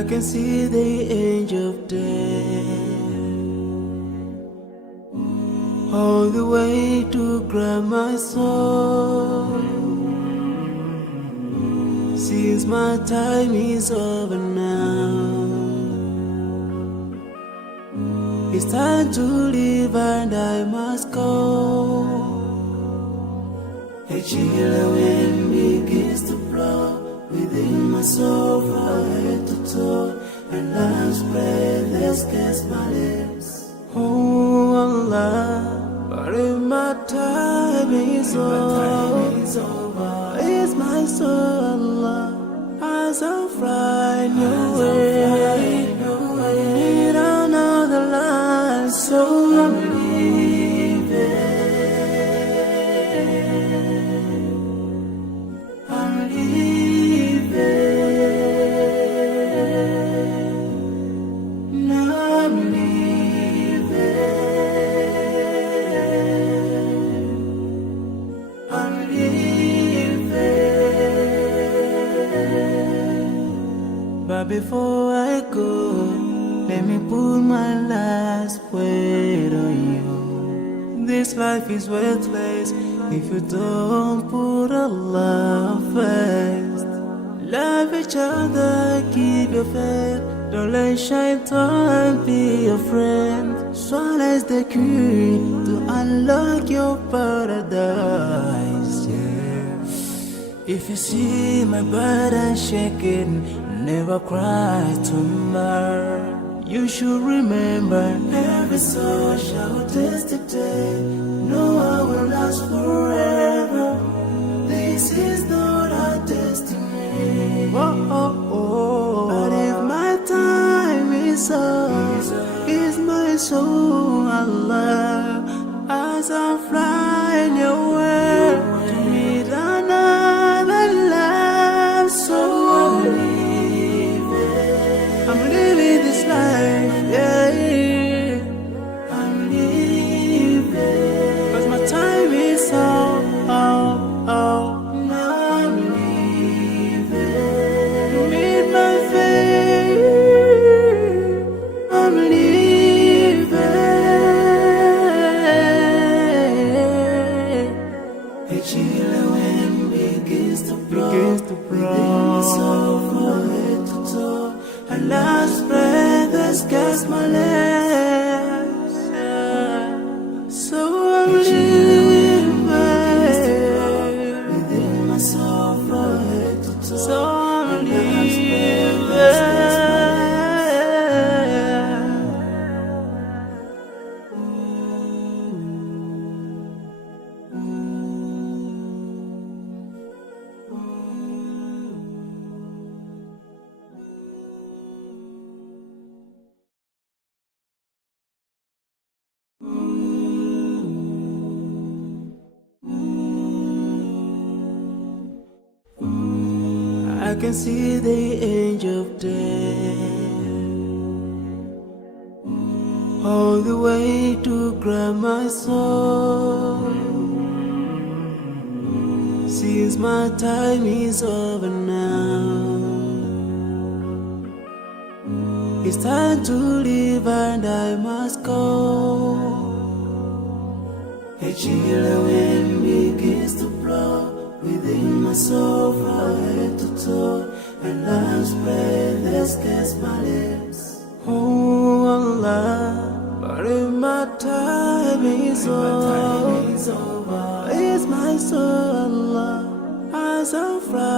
I can see the angel of death all the way to grab my soul. Since my time is over now, it's time to leave and I must go. A chilly wind begins to blow within my soul from head to toe, and love's breath escapes my lips. Oh Allah, but if my time is over, it's my soul, Allah, as I fly your way. I need another life, so I'm leaving. I'm leaving. Now I'm leaving. I'm leaving. But before I go, let me put my last word on you. This life is worthless if you don't put Allah first. Love each other, keep your faith. Don't let shaitan be your friend. Swallow the key to unlock your paradise. Yeah. If you see my burden shaking, never cry tomorrow. You should remember, every soul shall taste the day. No one will last forever. This is not our destiny. But if my time is up, is my soul, Allah, as I fly your way to meet another life. So I'm living this life, yeah. I'm leaving, 'cause my time is up. Now I'm leaving to meet my fate. I'm leaving. A chilly wind begins to blow within my soul from head to toe, and last breath escapes my lips. So I'm leaving within my soul from head to toe. So I'm leaving. I can see the angel of death all the way to grab my soul. Since my time is over now, it's time to leave and I must go. A chilly wind begins to blow within my soul from head to toe, and love's breath escapes my lips. Oh Allah, but if my time is over, it's my soul, Allah, as I fly